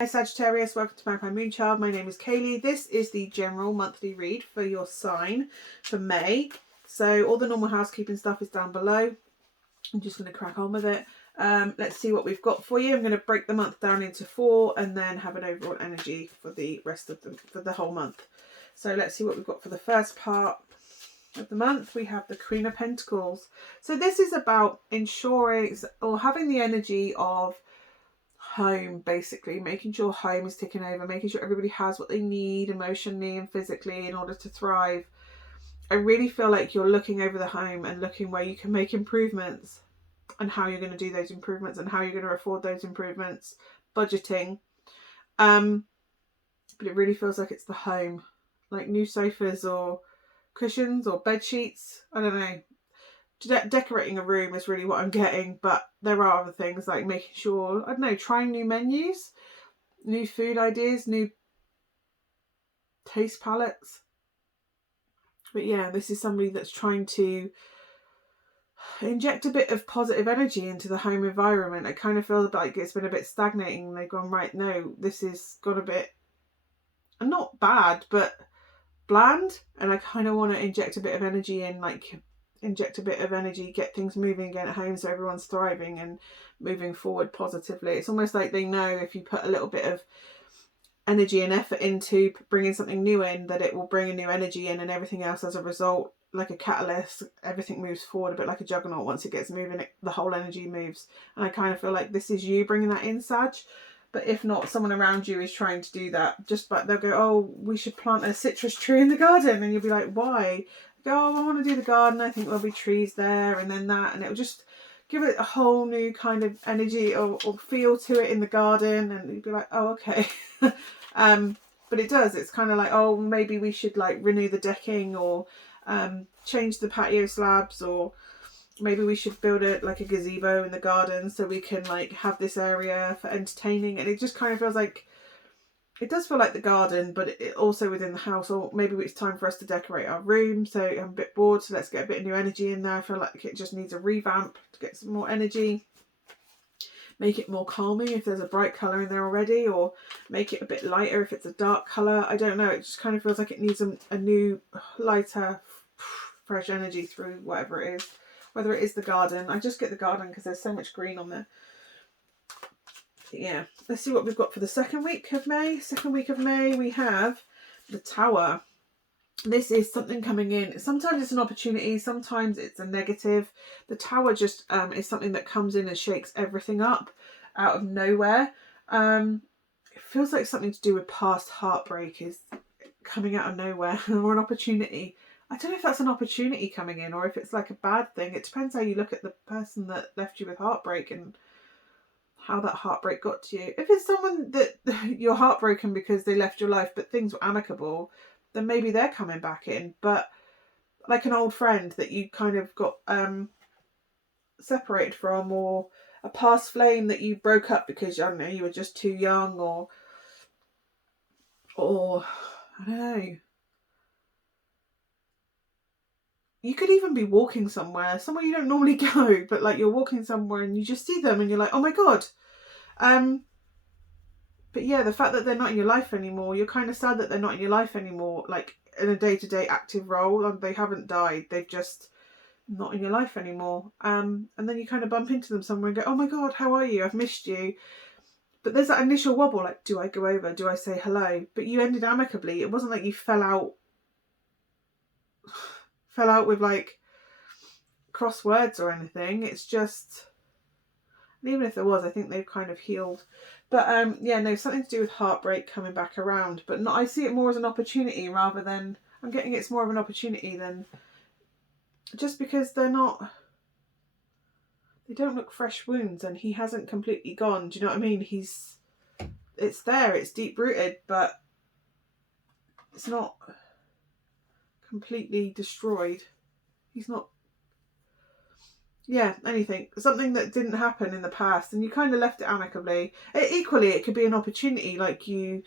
Hi Sagittarius, welcome to Magpie Moonchild. My name is Kayleigh. This is the general monthly read for your sign for May. So all the normal housekeeping stuff is down below. I'm just going to crack on with it. Let's see what we've got for you. I'm going to break the month down into 4 and then have an overall energy for the rest of the whole month. So let's see what we've got for the first part of the month. We have the Queen of Pentacles. So this is about ensuring or having the energy of home, basically making sure home is ticking over, making sure everybody has what they need emotionally and physically in order to thrive. I really feel like you're looking over the home and looking where you can make improvements and how you're going to do those improvements and how you're going to afford those improvements, budgeting. But it really feels like it's the home, like new sofas or cushions or bed sheets. I don't know. Decorating a room is really what I'm getting, but there are other things like making sure, I don't know, trying new menus, new food ideas, new taste palettes. But yeah, this is somebody that's trying to inject a bit of positive energy into the home environment. I kind of feel like it's been a bit stagnating. They've gone, right, no, this has got a bit, not bad, but bland. And I kind of want to inject a bit of energy in, like inject a bit of energy, get things moving again at home so everyone's thriving and moving forward positively. It's almost like they know if you put a little bit of energy and effort into bringing something new in, that it will bring a new energy in, and everything else as a result, like a catalyst, everything moves forward a bit like a juggernaut. Once it gets moving, the whole energy moves. And I kind of feel like this is you bringing that in, Sag. But if not, someone around you is trying to do that. Just like they'll go, oh, we should plant a citrus tree in the garden, and you'll be like, why? Go, oh, I want to do the garden, I think there'll be trees there, and then that, and it'll just give it a whole new kind of energy or feel to it in the garden, and you'd be like, oh, okay. But it does, it's kind of like, oh, maybe we should like renew the decking, or change the patio slabs, or maybe we should build it like a gazebo in the garden so we can like have this area for entertaining. And it just kind of feels like, it does feel like the garden, but it also within the house. Or maybe it's time for us to decorate our room, so I'm a bit bored, so let's get a bit of new energy in there. I feel like it just needs a revamp to get some more energy. Make it more calming if there's a bright colour in there already, or make it a bit lighter if it's a dark colour. I don't know, it just kind of feels like it needs a new, lighter, fresh energy through whatever it is. Whether it is the garden, I just get the garden because there's so much green on there. Yeah, let's see what we've got for the second week of May. Second week of May, we have the Tower. This is something coming in. Sometimes it's an opportunity, sometimes it's a negative. The Tower just is something that comes in and shakes everything up out of nowhere. It feels like something to do with past heartbreak is coming out of nowhere, or an opportunity. I don't know if that's an opportunity coming in or if it's like a bad thing. It depends how you look at the person that left you with heartbreak and how that heartbreak got to you. If it's someone that you're heartbroken because they left your life but things were amicable, then maybe they're coming back in. But like an old friend that you kind of got separated from, or a past flame that you broke up because, I don't know, you were just too young, or I don't know. You could even be walking somewhere you don't normally go, but like you're walking somewhere and you just see them and you're like, oh my God. But yeah, the fact that they're not in your life anymore, you're kind of sad that they're not in your life anymore, like in a day-to-day active role, and they haven't died, they've just not in your life anymore. And then you kind of bump into them somewhere and go, oh my God, how are you? I've missed you. But there's that initial wobble, like, do I go over? Do I say hello? But you ended amicably. It wasn't like you fell out with like cross words or anything. It's just, and even if there was, I think they've kind of healed. But yeah, no, something to do with heartbreak coming back around. But not, I see it more as an opportunity rather than, I'm getting it's more of an opportunity than, just because they don't look fresh wounds, and he hasn't completely gone. Do you know what I mean? It's there, it's deep rooted, but it's not completely destroyed. He's not, yeah, anything. Something that didn't happen in the past and you kind of left it amicably. Equally, it could be an opportunity, like you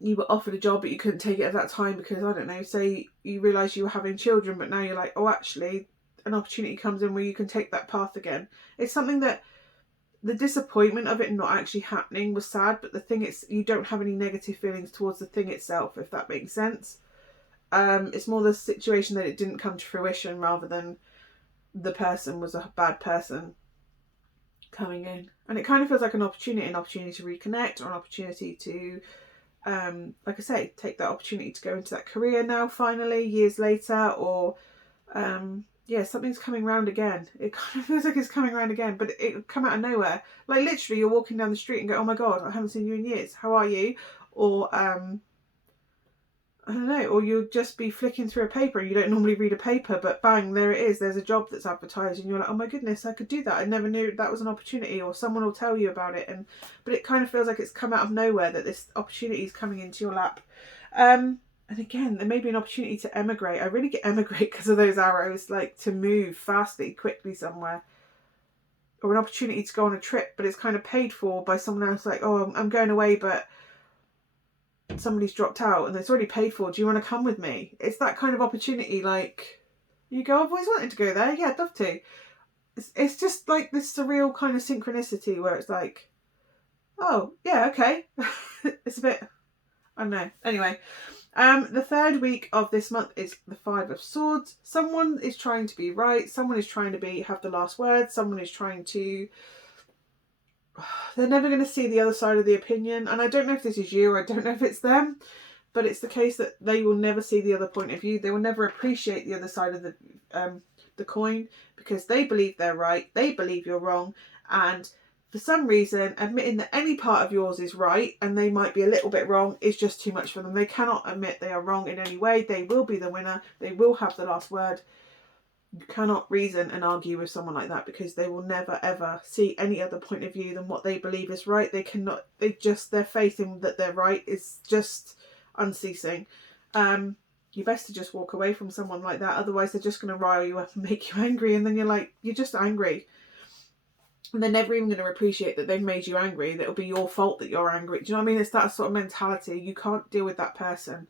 were offered a job but you couldn't take it at that time because, I don't know, say you realise you were having children, but now you're like, oh, actually, an opportunity comes in where you can take that path again. It's something that the disappointment of it not actually happening was sad, but the thing is, you don't have any negative feelings towards the thing itself, if that makes sense. It's more the situation that it didn't come to fruition rather than the person was a bad person coming in. And it kind of feels like an opportunity to reconnect, or an opportunity to, like I say, take that opportunity to go into that career now, finally, years later, or yeah, something's coming round again. It kind of feels like it's coming round again, but it come out of nowhere. Like literally, you're walking down the street and go, "Oh my god, I haven't seen you in years. How are you?" Or I don't know, or you'll just be flicking through a paper and you don't normally read a paper, but bang, there it is. There's a job that's advertised, and you're like, "Oh my goodness, I could do that. I never knew that was an opportunity." Or someone will tell you about it, but it kind of feels like it's come out of nowhere, that this opportunity is coming into your lap. And again, there may be an opportunity to emigrate. I really get emigrate because of those arrows, like to move fastly, quickly somewhere. Or an opportunity to go on a trip, but it's kind of paid for by someone else. Like, "Oh, I'm going away, but somebody's dropped out and it's already paid for. Do you want to come with me?" It's that kind of opportunity. Like, you go, "I've always wanted to go there. Yeah, I'd love to." It's just like this surreal kind of synchronicity where it's like, "Oh, yeah, okay." It's a bit, I don't know. Anyway. The third week of this month is the 5 of Swords. Someone is trying to be right. Someone is trying to have the last word. Someone is trying to... They're never going to see the other side of the opinion. And I don't know if this is you, or I don't know if it's them. But it's the case that they will never see the other point of view. They will never appreciate the other side of the coin, because they believe they're right. They believe you're wrong. And for some reason, admitting that any part of yours is right and they might be a little bit wrong is just too much for them. They cannot admit they are wrong in any way. They will be the winner. They will have the last word. You cannot reason and argue with someone like that, because they will never ever see any other point of view than what they believe is right. They cannot, their faith in that they're right is just unceasing. You're best to just walk away from someone like that. Otherwise they're just going to rile you up and make you angry, and then you're just angry. And they're never even going to appreciate that they've made you angry. That it'll be your fault that you're angry. Do you know what I mean? It's that sort of mentality. You can't deal with that person.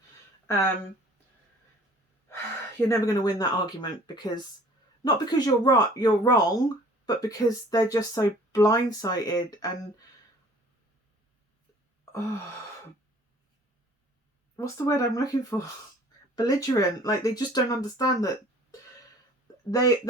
You're never going to win that argument, because not because you're wrong, but because they're just so blindsided and what's the word I'm looking for? Belligerent. Like, they just don't understand that they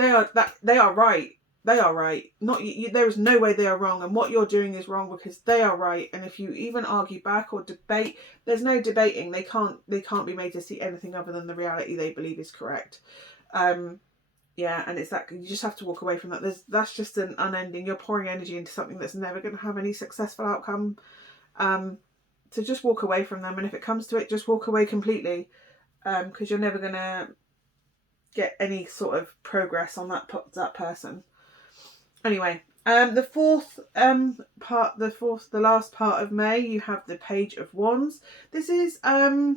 are right. They are right. Not you, there is no way they are wrong, and what you're doing is wrong because they are right. And if you even argue back or debate, there's no debating. They can't be made to see anything other than the reality they believe is correct. Yeah, and it's that you just have to walk away from that. That's just an unending. You're pouring energy into something that's never going to have any successful outcome. So just walk away from them, and if it comes to it, just walk away completely, because you're never going to get any sort of progress on that person. Anyway, the last part of May, you have the Page of Wands. This is the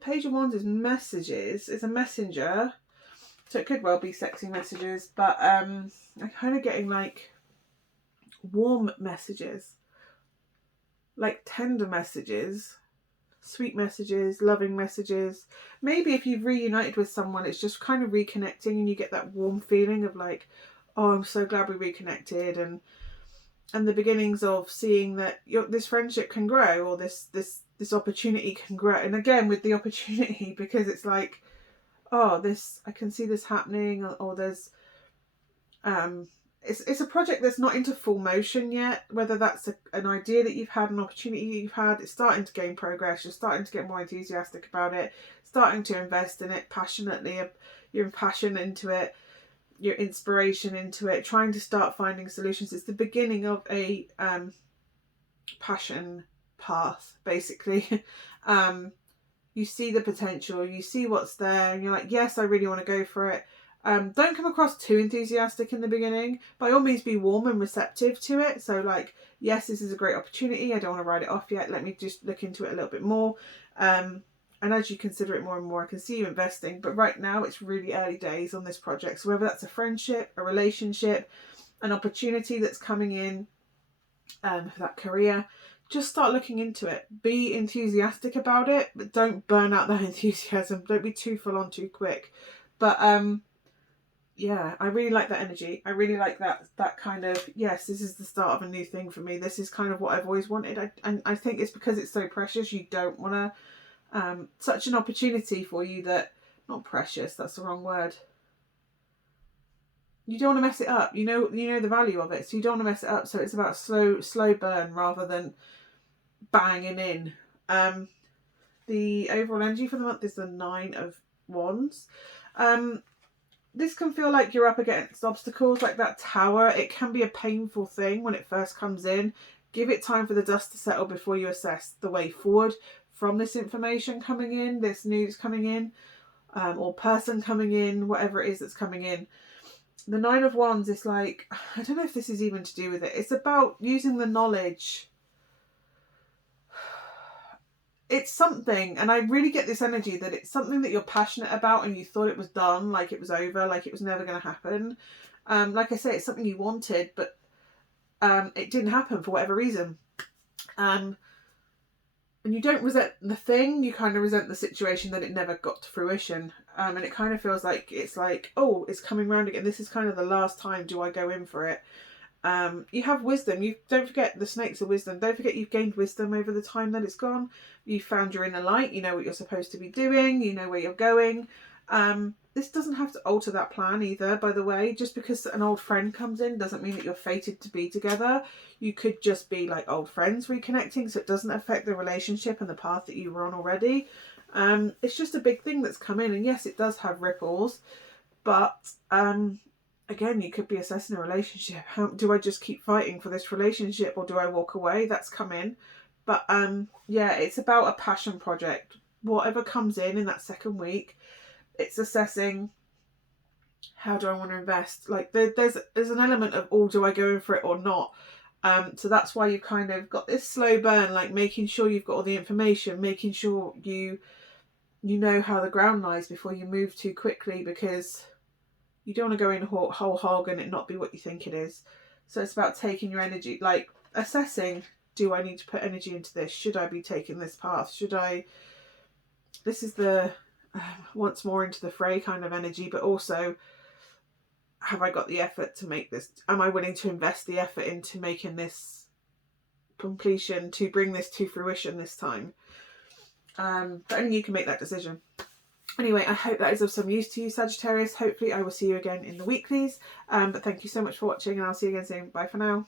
Page of Wands is messages. It's a messenger, so it could well be sexy messages, but I'm kind of getting like warm messages, like tender messages, sweet messages, loving messages. Maybe if you've reunited with someone, it's just kind of reconnecting, and you get that warm feeling of like, "Oh, I'm so glad we reconnected," and the beginnings of seeing that this friendship can grow, or this opportunity can grow. And again, with the opportunity, because it's like, "Oh, I can see this happening," or there's it's a project that's not into full motion yet. Whether that's an idea that you've had, an opportunity you've had, it's starting to gain progress. You're starting to get more enthusiastic about it, starting to invest in it passionately. Your passion into it, your inspiration into it, trying to start finding solutions. It's the beginning of a passion path, basically. You see the potential, you see what's there, and you're like, "Yes, I really want to go for it." Don't come across too enthusiastic in the beginning. By all means, be warm and receptive to it. So like, "Yes, this is a great opportunity. I don't want to write it off yet. Let me just look into it a little bit more." And as you consider it more and more, I can see you investing. But right now, it's really early days on this project. So whether that's a friendship, a relationship, an opportunity that's coming in, for that career, just start looking into it. Be enthusiastic about it, but don't burn out that enthusiasm. Don't be too full on too quick. But yeah, I really like that energy. I really like that kind of, yes, this is the start of a new thing for me. This is kind of what I've always wanted. And I think it's because it's so precious. You don't want to, such an opportunity for you that, not precious, that's the wrong word. You don't want to mess it up. You know the value of it, so you don't want to mess it up. So it's about slow burn rather than banging in. The overall energy for the month is the 9 of Wands. This can feel like you're up against obstacles, like that tower. It can be a painful thing when it first comes in. Give it time for the dust to settle before you assess the way forward from this information coming in, this news coming in, or person coming in, whatever it is that's coming in. The 9 of Wands is like, I don't know if this is even to do with it. It's about using the knowledge. It's something, and I really get this energy that it's something that you're passionate about and you thought it was done, like it was over, like it was never going to happen. Like I say, it's something you wanted, but it didn't happen for whatever reason. And you don't resent the thing, you kind of resent the situation that it never got to fruition. And it kind of feels like it's like, oh, it's coming round again. This is kind of the last time do I go in for it. You have wisdom. You don't forget the snakes of wisdom. Don't forget you've gained wisdom over the time that it's gone. You found your inner light. You know what you're supposed to be doing. You know where you're going. This doesn't have to alter that plan either, by the way. Just because an old friend comes in doesn't mean that you're fated to be together. You could just be like old friends reconnecting, so it doesn't affect the relationship and the path that you were on already. It's just a big thing that's come in, and yes, it does have ripples, but again, you could be assessing a relationship. Do I just keep fighting for this relationship or do I walk away? That's come in. But yeah, it's about a passion project. Whatever comes in that second week, it's assessing, how do I want to invest? Like there's an element of, oh, do I go in for it or not? So that's why you've kind of got this slow burn, like making sure you've got all the information, making sure you know how the ground lies before you move too quickly, because you don't want to go in whole hog and it not be what you think it is. So it's about taking your energy, like assessing, do I need to put energy into this? Should I be taking this path? Should I? This is the once more into the fray kind of energy, but also, have I got the effort to make this? Am I willing to invest the effort into making this completion, to bring this to fruition this time? But only you can make that decision. Anyway, I hope that is of some use to you, Sagittarius. Hopefully I will see you again in the weeklies. But thank you so much for watching, and I'll see you again soon. Bye for now.